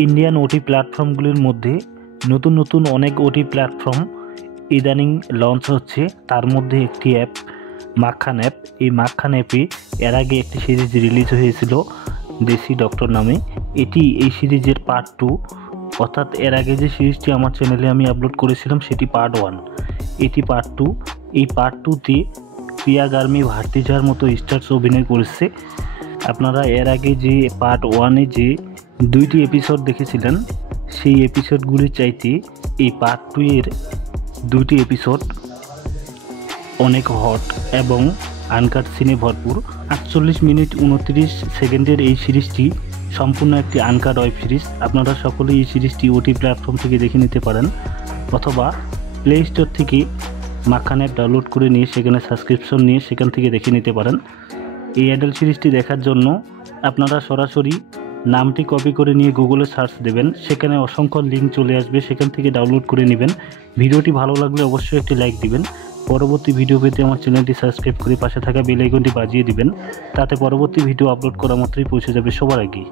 Indian ওটি প্ল্যাটফর্মগুলির মধ্যে নতুন নতুন অনেক ওটি প্ল্যাটফর্ম ইদানিং লঞ্চ হচ্ছে। তার মধ্যে একটি অ্যাপ মাখান অ্যাপ। এই মাখান অ্যাপে এর আগে একটি সিরিজ রিলিজ হয়েছিল দেশি ডক্টর নামে। এই সিরিজের পার্ট 2, অর্থাৎ এর আগে যে সিরিজটি আমার চ্যানেলে আমি আপলোড করেছিলাম সেটি পার্ট 1, এটি পার্ট 2। এই পার্ট 2তে প্রিয়া গার্মি ভারতীজার মতো স্টার্স অভিনয় করেছে। আপনারা এর আগে যে পার্ট 1-এ যে 2টি এপিসোড দেখেছিলেন সেই এপিসোডগুলির চাইতে এই পার্ট 2-এর 2টি এপিসোড অনেক হট এবং আনকাট সিনে ভরপুর। 48 মিনিট 29 সেকেন্ডের এই সিরিজটি সম্পূর্ণ একটি আনকাট ওয়েব সিরিজ। আপনারা সকলেই এই সিরিজটি ওটি প্ল্যাটফর্ম থেকে দেখে নিতে পারেন, অথবা প্লে স্টোর থেকে মাখান অ্যাপ ডাউনলোড করে নিয়ে সেখানে সাবস্ক্রিপশন নিয়ে সেখান থেকে দেখে নিতে পারেন। এই অ্যাডাল্ট সিরিজটি দেখার জন্য আপনারা সরাসরি নামটি কপি করে নিয়ে গুগলে সার্চ দেবেন, সেখানে অসংখ্য লিঙ্ক চলে আসবে, সেখান থেকে ডাউনলোড করে নেবেন। ভিডিওটি ভালো লাগলে অবশ্যই একটি লাইক দিবেন। পরবর্তী ভিডিও পেতে আমার চ্যানেলটি সাবস্ক্রাইব করে পাশে থাকা বেল আইকনটি বাজিয়ে দিবেন, তাতে পরবর্তী ভিডিও আপলোড করা মাত্রই পৌঁছে যাবে সবার আগে।